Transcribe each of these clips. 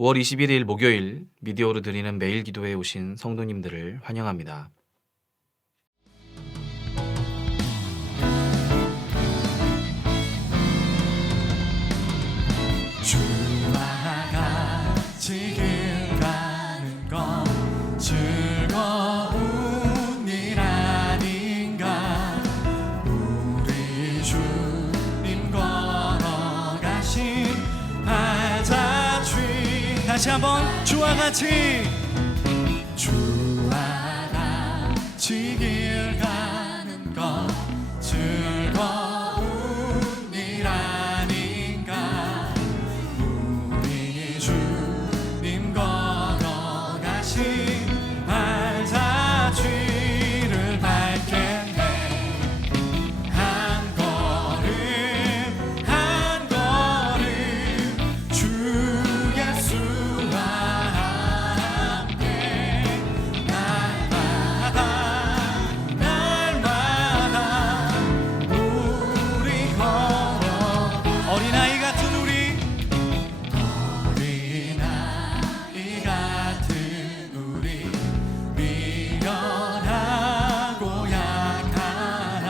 5월 21일 목요일 미디어로 드리는 매일 기도에 오신 성도님들을 환영합니다. 주와 같이 길 가는 건 즐거운 일 아닌가. 우리 주님 걸어가신 발자취. 다시 한번 주와 같이 길 가는 건 즐거운 일 아닌가. 우리 주님 걸어가신 발자취를 밟겠네. 한 걸음 한 걸음 주 예수와 함께 날마다 우리 걸어. 어린아이 같은 우리 미련하고 약하나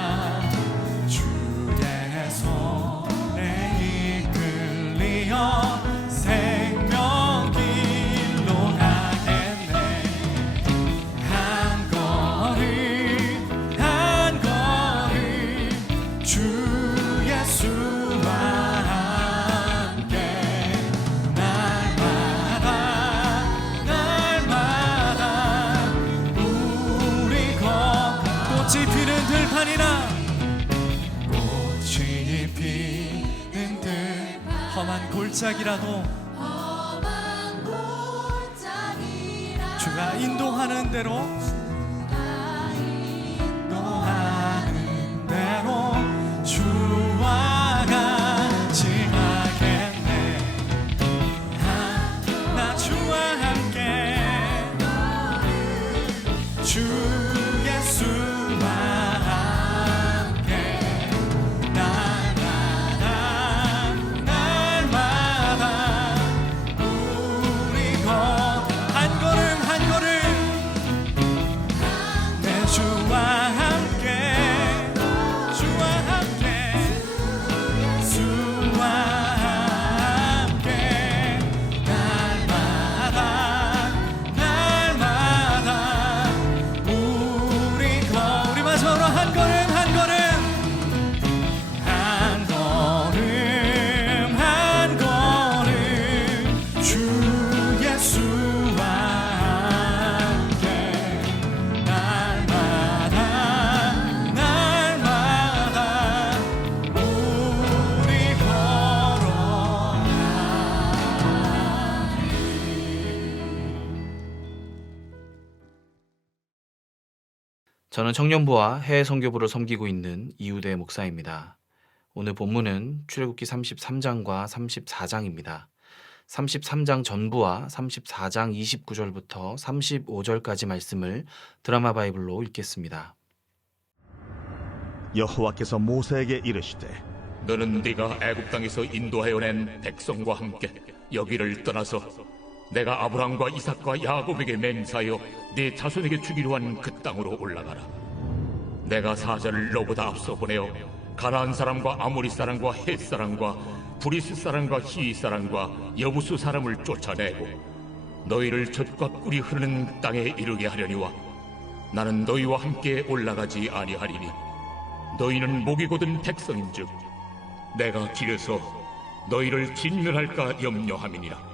주의 손에 이끌리어 생명길로 가겠네. 한 걸음 주 예수와 함께 날마다 우리 꽃이 피는 들판이나 꽃이 피는 들 험한 골짜기라도 주가 인도하는 대로 주와 같이 가겠네. 나 주와 함께 주 예수와 함께 날마다 우리 한 걸음 한 걸음 내 주와 함께 주와 함께 날마다 우리 마지막으로 한 걸음 한 걸음 주 예수와 함께 날마다 우리 저는 청년부와 해외 선교부를 섬기고 있는 이우대 목사입니다. 오늘 본문은 출애굽기 33장과 34장입니다. 33장 전부와 34장 29절부터 35절까지 말씀을 드라마 바이블로 읽겠습니다. 여호와께서 모세에게 이르시되 너는 네가 애굽 땅에서 인도하여 낸 백성과 함께 여기를 떠나서 내가 아브라함과 이삭과 야곱에게 맹세하여 네 자손에게 주기로 한 그 땅으로 올라가라. 내가 사자를 너보다 앞서 보내어 가나안 사람과 아모리 사람과 헷 사람과 브리스 사람과 히위 사람과 여부수 사람을 쫓아내고 너희를 젖과 꿀이 흐르는 땅에 이르게 하려니와 나는 너희와 함께 올라가지 아니하리니 너희는 목이 곧은 백성인즉 내가 길에서 너희를 진멸할까 염려함이니라.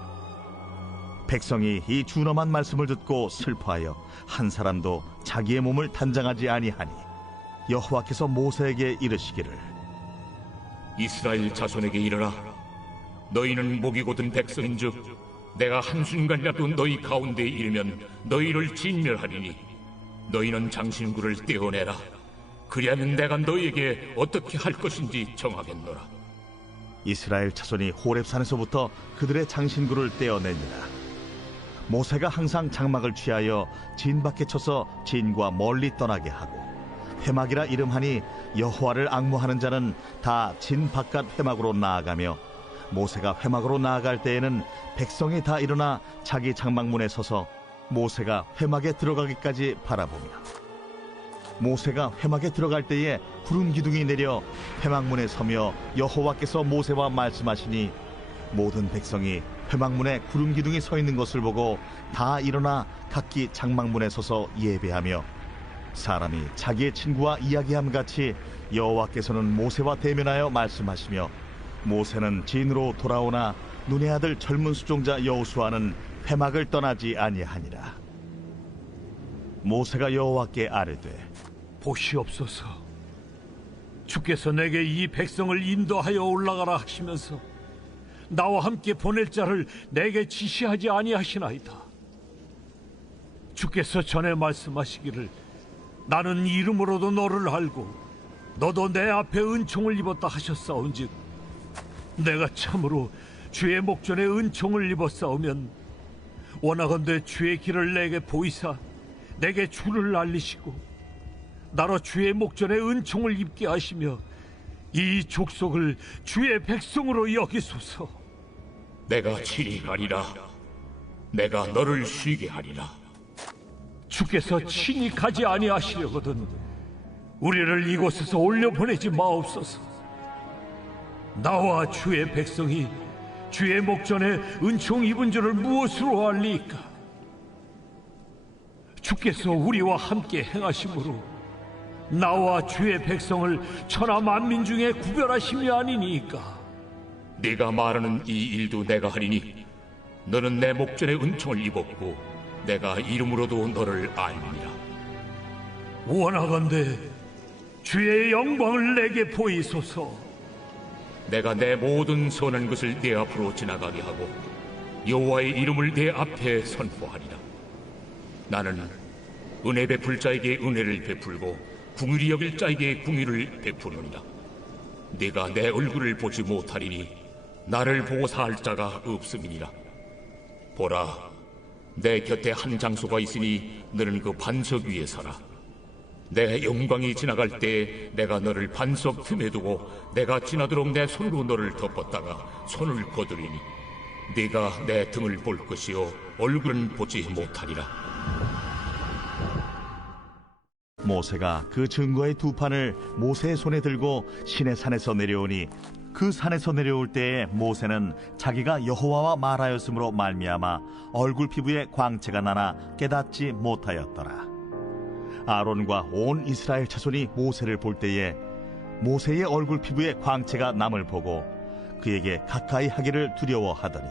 백성이 이 준엄한 말씀을 듣고 슬퍼하여 한 사람도 자기의 몸을 단장하지 아니하니 여호와께서 모세에게 이르시기를 이스라엘 자손에게 이르라. 너희는 목이 곧은 백성인즉 내가 한순간이라도 너희 가운데에 이르면 너희를 진멸하리니 너희는 장신구를 떼어내라. 그리하면 내가 너희에게 어떻게 할 것인지 정하겠노라. 이스라엘 자손이 호렙산에서부터 그들의 장신구를 떼어내니라. 모세가 항상 장막을 취하여 진 밖에 쳐서 진과 멀리 떠나게 하고 회막이라 이름하니 여호와를 앙무하는 자는 다 진 바깥 회막으로 나아가며 모세가 회막으로 나아갈 때에는 백성이 다 일어나 자기 장막문에 서서 모세가 회막에 들어가기까지 바라보며, 모세가 회막에 들어갈 때에 구름 기둥이 내려 회막문에 서며 여호와께서 모세와 말씀하시니 모든 백성이 회막문에 구름 기둥이 서 있는 것을 보고 다 일어나 각기 장막문에 서서 예배하며, 사람이 자기의 친구와 이야기함 같이 여호와께서는 모세와 대면하여 말씀하시며, 모세는 진으로 돌아오나 눈의 아들 젊은 수종자 여호수아는 회막을 떠나지 아니하니라. 모세가 여호와께 아뢰되, 보시옵소서, 주께서 내게 이 백성을 인도하여 올라가라 하시면서 나와 함께 보낼 자를 내게 지시하지 아니하시나이다. 주께서 전에 말씀하시기를 나는 이름으로도 너를 알고 너도 내 앞에 은총을 입었다 하셨사온즉 내가 참으로 주의 목전에 은총을 입었사오면 원하건대 주의 길을 내게 보이사 내게 주를 알리시고 나로 주의 목전에 은총을 입게 하시며 이 족속을 주의 백성으로 여기소서. 내가 친히 가리라. 내가 너를 쉬게 하리라. 주께서 친히 가지 아니하시려거든 우리를 이곳에서 올려보내지 마옵소서. 나와 주의 백성이 주의 목전에 은총 입은 줄을 무엇으로 알리까? 주께서 우리와 함께 행하심으로 나와 주의 백성을 천하 만민 중에 구별하심이 아니니까. 네가 말하는 이 일도 내가 하리니 너는 내 목전에 은총을 입었고 내가 이름으로도 너를 알리니라. 원하건대 주의 영광을 내게 보이소서. 내가 내 모든 선한 것을 네 앞으로 지나가게 하고 여호와의 이름을 네 앞에 선포하리라. 나는 은혜 베풀 자에게 은혜를 베풀고 궁휼히 여길 자에게 궁휼을 베푸느니라. 네가 내 얼굴을 보지 못하리니 나를 보고 살 자가 없음이니라. 보라, 내 곁에 한 장소가 있으니 너는 그 반석 위에 서라. 내 영광이 지나갈 때 내가 너를 반석 틈에 두고 내가 지나도록 내 손으로 너를 덮었다가 손을 거두리니 네가 내 등을 볼 것이요 얼굴은 보지 못하리라. 모세가 그 증거의 두 판을 모세의 손에 들고 시내산에서 내려오니 그 산에서 내려올 때에 모세는 자기가 여호와와 말하였으므로 말미암아 얼굴 피부에 광채가 나나 깨닫지 못하였더라. 아론과 온 이스라엘 자손이 모세를 볼 때에 모세의 얼굴 피부에 광채가 남을 보고 그에게 가까이 하기를 두려워하더니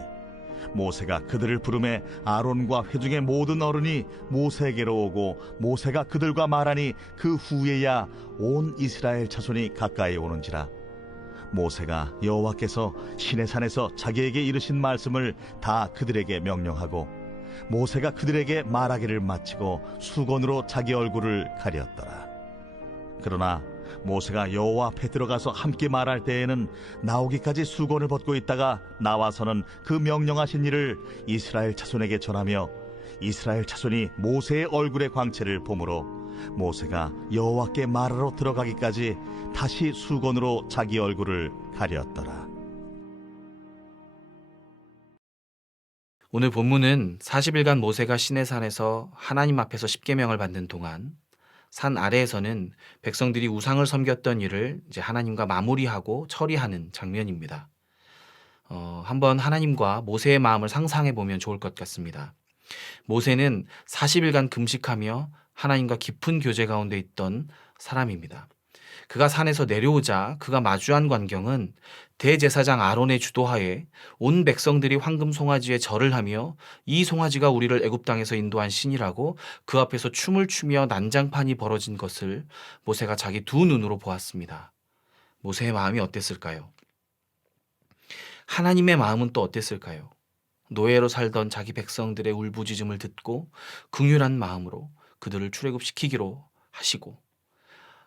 모세가 그들을 부르매 아론과 회중의 모든 어른이 모세에게로 오고 모세가 그들과 말하니 그 후에야 온 이스라엘 자손이 가까이 오는지라. 모세가 여호와께서 시내산에서 자기에게 이르신 말씀을 다 그들에게 명령하고 모세가 그들에게 말하기를 마치고 수건으로 자기 얼굴을 가렸더라. 그러나 모세가 여호와 앞에 들어가서 함께 말할 때에는 나오기까지 수건을 벗고 있다가 나와서는 그 명령하신 일을 이스라엘 자손에게 전하며 이스라엘 자손이 모세의 얼굴의 광채를 보므로 모세가 여호와께 말하러 들어가기까지 다시 수건으로 자기 얼굴을 가렸더라. 오늘 본문은 40일간 모세가 시내산에서 하나님 앞에서 십계명을 받는 동안 산 아래에서는 백성들이 우상을 섬겼던 일을 이제 하나님과 마무리하고 처리하는 장면입니다. 한번 하나님과 모세의 마음을 상상해 보면 좋을 것 같습니다. 모세는 40일간 금식하며 하나님과 깊은 교제 가운데 있던 사람입니다. 그가 산에서 내려오자 그가 마주한 광경은 대제사장 아론의 주도하에 온 백성들이 황금 송아지에 절을 하며 이 송아지가 우리를 애굽 땅에서 인도한 신이라고 그 앞에서 춤을 추며 난장판이 벌어진 것을 모세가 자기 두 눈으로 보았습니다. 모세의 마음이 어땠을까요? 하나님의 마음은 또 어땠을까요? 노예로 살던 자기 백성들의 울부짖음을 듣고 긍휼한 마음으로 그들을 출애굽시키기로 하시고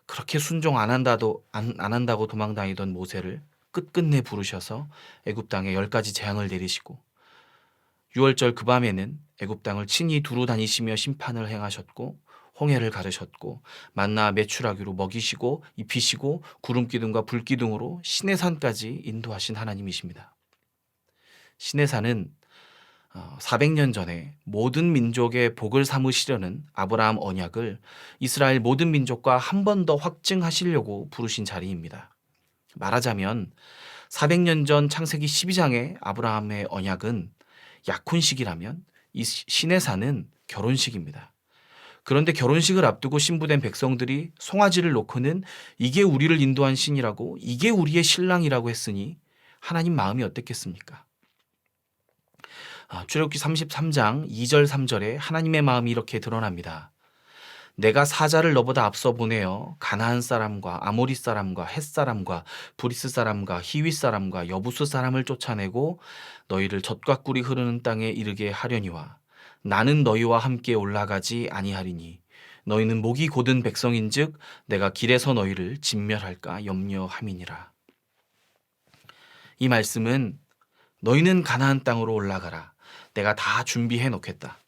그렇게 순종 안 한다고 도망다니던 모세를 끝끝내 부르셔서 애굽 땅에 10가지 재앙을 내리시고 6월절 그 밤에는 애굽 땅을 친히 두루 다니시며 심판을 행하셨고 홍해를 가르셨고 만나 메추라기로 먹이시고 입히시고 구름기둥과 불기둥으로 시내산까지 인도하신 하나님이십니다. 시내산은 400년 전에 모든 민족의 복을 삼으시려는 아브라함 언약을 이스라엘 모든 민족과 한 번 더 확증하시려고 부르신 자리입니다. 말하자면 400년 전 창세기 12장의 아브라함의 언약은 약혼식이라면 이 시내산은 결혼식입니다. 그런데 결혼식을 앞두고 신부된 백성들이 송아지를 놓고는 이게 우리를 인도한 신이라고, 이게 우리의 신랑이라고 했으니 하나님 마음이 어땠겠습니까? 출애굽기 33장 2절 3절에 하나님의 마음이 이렇게 드러납니다. 내가 사자를 너보다 앞서 보내어 가나안 사람과 아모리 사람과 헷 사람과 브리스 사람과 히윗 사람과 여부스 사람을 쫓아내고 너희를 젖과 꿀이 흐르는 땅에 이르게 하려니와 나는 너희와 함께 올라가지 아니하리니 너희는 목이 곧은 백성인즉 내가 길에서 너희를 진멸할까 염려함이니라. 이 말씀은 너희는 가나안 땅으로 올라가라. 내가 다 준비해 놓겠다.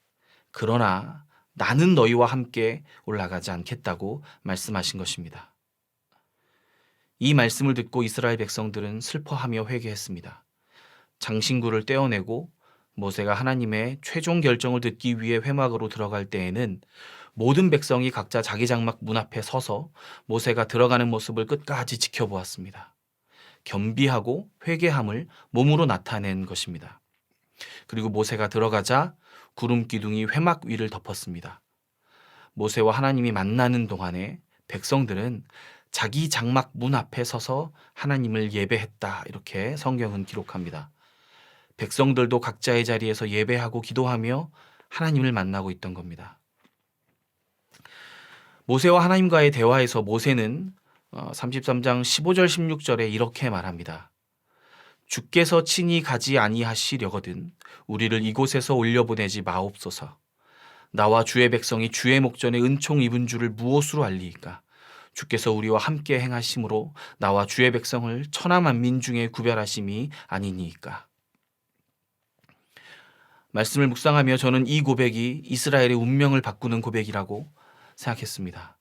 그러나 나는 너희와 함께 올라가지 않겠다고 말씀하신 것입니다. 이 말씀을 듣고 이스라엘 백성들은 슬퍼하며 회개했습니다. 장신구를 떼어내고 모세가 하나님의 최종 결정을 듣기 위해 회막으로 들어갈 때에는 모든 백성이 각자 자기 장막 문 앞에 서서 모세가 들어가는 모습을 끝까지 지켜보았습니다. 겸비하고 회개함을 몸으로 나타낸 것입니다. 그리고 모세가 들어가자 구름 기둥이 회막 위를 덮었습니다. 모세와 하나님이 만나는 동안에 백성들은 자기 장막 문 앞에 서서 하나님을 예배했다, 이렇게 성경은 기록합니다. 백성들도 각자의 자리에서 예배하고 기도하며 하나님을 만나고 있던 겁니다. 모세와 하나님과의 대화에서 모세는 33장 15절 16절에 이렇게 말합니다. 주께서 친히 가지 아니하시려거든 우리를 이곳에서 올려보내지 마옵소서. 나와 주의 백성이 주의 목전에 은총 입은 줄을 무엇으로 알리이까? 주께서 우리와 함께 행하심으로 나와 주의 백성을 천하 만민 중에 구별하심이 아니니이까. 말씀을 묵상하며 저는 이 고백이 이스라엘의 운명을 바꾸는 고백이라고 생각했습니다.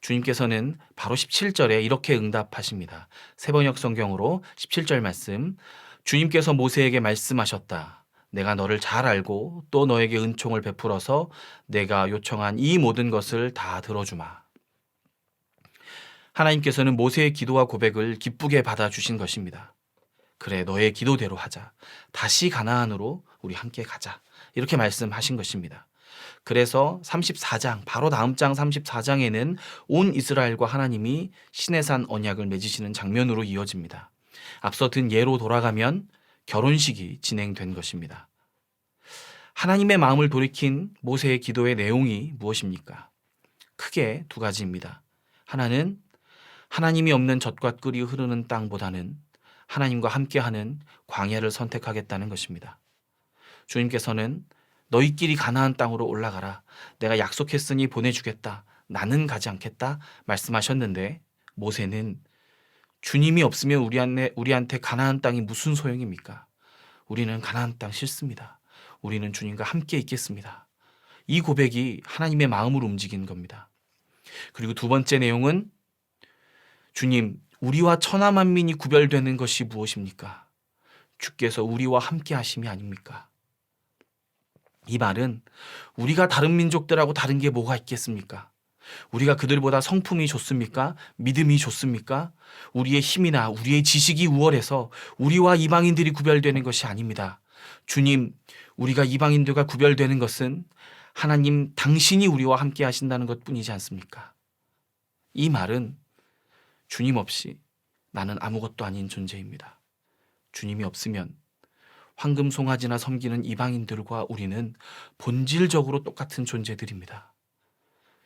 주님께서는 바로 17절에 이렇게 응답하십니다. 새번역 성경으로 17절 말씀. 주님께서 모세에게 말씀하셨다. 내가 너를 잘 알고 또 너에게 은총을 베풀어서 내가 요청한 이 모든 것을 다 들어주마. 하나님께서는 모세의 기도와 고백을 기쁘게 받아주신 것입니다. 그래, 너의 기도대로 하자. 다시 가나안으로 우리 함께 가자. 이렇게 말씀하신 것입니다. 그래서 34장, 바로 다음 장 34장에는 온 이스라엘과 하나님이 시내산 언약을 맺으시는 장면으로 이어집니다. 앞서 든 예로 돌아가면 결혼식이 진행된 것입니다. 하나님의 마음을 돌이킨 모세의 기도의 내용이 무엇입니까? 크게 두 가지입니다. 하나는 하나님이 없는 젖과 꿀이 흐르는 땅보다는 하나님과 함께하는 광야를 선택하겠다는 것입니다. 주님께서는 너희끼리 가나안 땅으로 올라가라. 내가 약속했으니 보내주겠다. 나는 가지 않겠다. 말씀하셨는데 모세는 주님이 없으면 우리한테 가나안 땅이 무슨 소용입니까? 우리는 가나안 땅 싫습니다. 우리는 주님과 함께 있겠습니다. 이 고백이 하나님의 마음을 움직인 겁니다. 그리고 두 번째 내용은 주님, 우리와 천하 만민이 구별되는 것이 무엇입니까? 주께서 우리와 함께 하심이 아닙니까? 이 말은 우리가 다른 민족들하고 다른 게 뭐가 있겠습니까? 우리가 그들보다 성품이 좋습니까? 믿음이 좋습니까? 우리의 힘이나 우리의 지식이 우월해서 우리와 이방인들이 구별되는 것이 아닙니다. 주님, 우리가 이방인들과 구별되는 것은 하나님 당신이 우리와 함께 하신다는 것뿐이지 않습니까? 이 말은 주님 없이 나는 아무것도 아닌 존재입니다. 주님이 없으면 황금 송아지나 섬기는 이방인들과 우리는 본질적으로 똑같은 존재들입니다.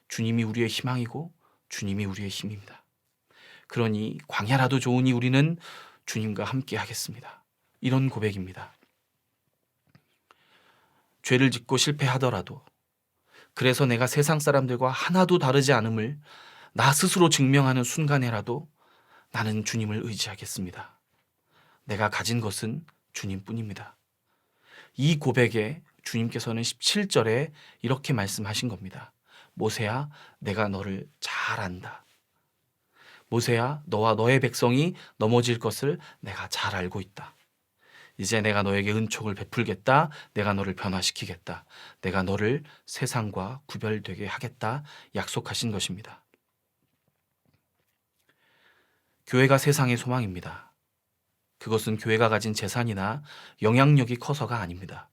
주님이 우리의 희망이고 주님이 우리의 힘입니다. 그러니 광야라도 좋으니 우리는 주님과 함께 하겠습니다. 이런 고백입니다. 죄를 짓고 실패하더라도 그래서 내가 세상 사람들과 하나도 다르지 않음을 나 스스로 증명하는 순간에라도 나는 주님을 의지하겠습니다. 내가 가진 것은 주님뿐입니다. 이 고백에 주님께서는 17절에 이렇게 말씀하신 겁니다. 모세야, 내가 너를 잘 안다. 모세야, 너와 너의 백성이 넘어질 것을 내가 잘 알고 있다. 이제 내가 너에게 은총을 베풀겠다. 내가 너를 변화시키겠다. 내가 너를 세상과 구별되게 하겠다. 약속하신 것입니다. 교회가 세상의 소망입니다. 그것은 교회가 가진 재산이나 영향력이 커서가 아닙니다.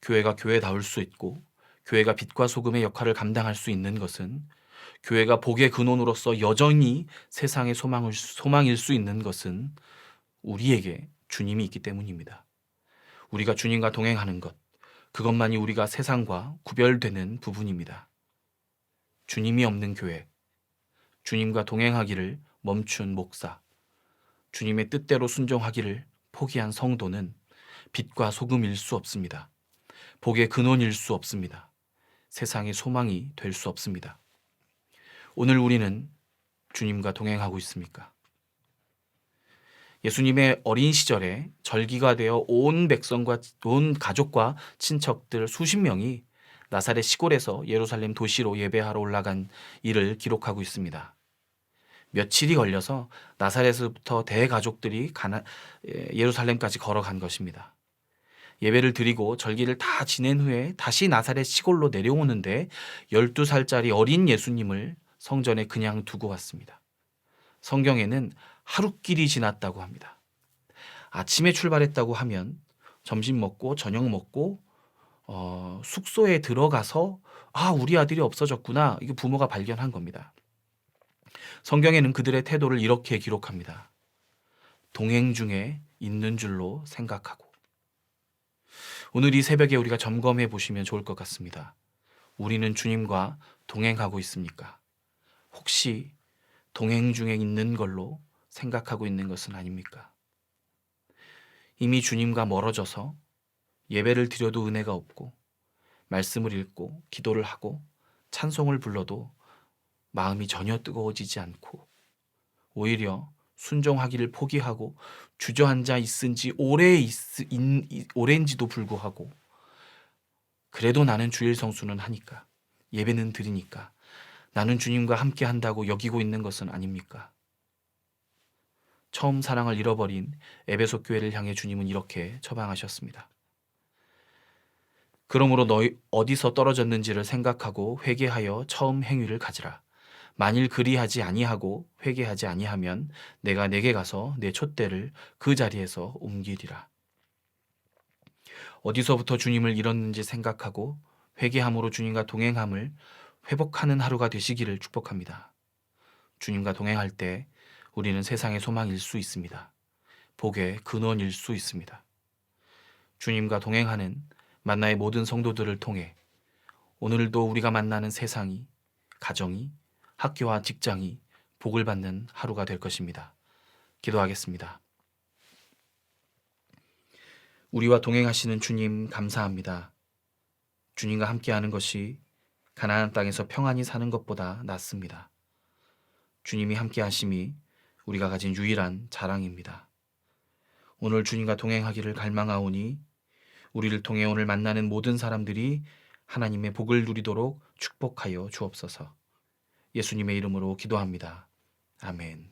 교회가 교회다울 수 있고 교회가 빛과 소금의 역할을 감당할 수 있는 것은, 교회가 복의 근원으로서 여전히 세상의 소망일 수 있는 것은 우리에게 주님이 있기 때문입니다. 우리가 주님과 동행하는 것, 그것만이 우리가 세상과 구별되는 부분입니다. 주님이 없는 교회, 주님과 동행하기를 멈춘 목사, 주님의 뜻대로 순종하기를 포기한 성도는 빛과 소금일 수 없습니다. 복의 근원일 수 없습니다. 세상의 소망이 될 수 없습니다. 오늘 우리는 주님과 동행하고 있습니까? 예수님의 어린 시절에 절기가 되어 온 백성과 온 가족과 친척들 수십 명이 나사렛 시골에서 예루살렘 도시로 예배하러 올라간 일을 기록하고 있습니다. 며칠이 걸려서 나사렛에서부터 대가족들이 예루살렘까지 걸어간 것입니다. 예배를 드리고 절기를 다 지낸 후에 다시 나사렛 시골로 내려오는데 12살짜리 어린 예수님을 성전에 그냥 두고 왔습니다. 성경에는 하루길이 지났다고 합니다. 아침에 출발했다고 하면 점심 먹고 저녁 먹고 숙소에 들어가서 우리 아들이 없어졌구나, 이게 부모가 발견한 겁니다. 성경에는 그들의 태도를 이렇게 기록합니다. 동행 중에 있는 줄로 생각하고. 오늘 이 새벽에 우리가 점검해 보시면 좋을 것 같습니다. 우리는 주님과 동행하고 있습니까? 혹시 동행 중에 있는 걸로 생각하고 있는 것은 아닙니까? 이미 주님과 멀어져서 예배를 드려도 은혜가 없고, 말씀을 읽고 기도를 하고 찬송을 불러도 마음이 전혀 뜨거워지지 않고, 오히려 순종하기를 포기하고 주저앉아 있은 지 오랜지도 불구하고, 그래도 나는 주일 성수는 하니까, 예배는 드리니까, 나는 주님과 함께 한다고 여기고 있는 것은 아닙니까? 처음 사랑을 잃어버린 에베소 교회를 향해 주님은 이렇게 처방하셨습니다. 그러므로 너희 어디서 떨어졌는지를 생각하고 회개하여 처음 행위를 가지라. 만일 그리하지 아니하고 회개하지 아니하면 내가 내게 가서 내 촛대를 그 자리에서 옮기리라. 어디서부터 주님을 잃었는지 생각하고 회개함으로 주님과 동행함을 회복하는 하루가 되시기를 축복합니다. 주님과 동행할 때 우리는 세상의 소망일 수 있습니다. 복의 근원일 수 있습니다. 주님과 동행하는 만나의 모든 성도들을 통해 오늘도 우리가 만나는 세상이, 가정이, 학교와 직장이 복을 받는 하루가 될 것입니다. 기도하겠습니다. 우리와 동행하시는 주님 감사합니다. 주님과 함께하는 것이 가나안 땅에서 평안히 사는 것보다 낫습니다. 주님이 함께하심이 우리가 가진 유일한 자랑입니다. 오늘 주님과 동행하기를 갈망하오니 우리를 통해 오늘 만나는 모든 사람들이 하나님의 복을 누리도록 축복하여 주옵소서. 예수님의 이름으로 기도합니다. 아멘.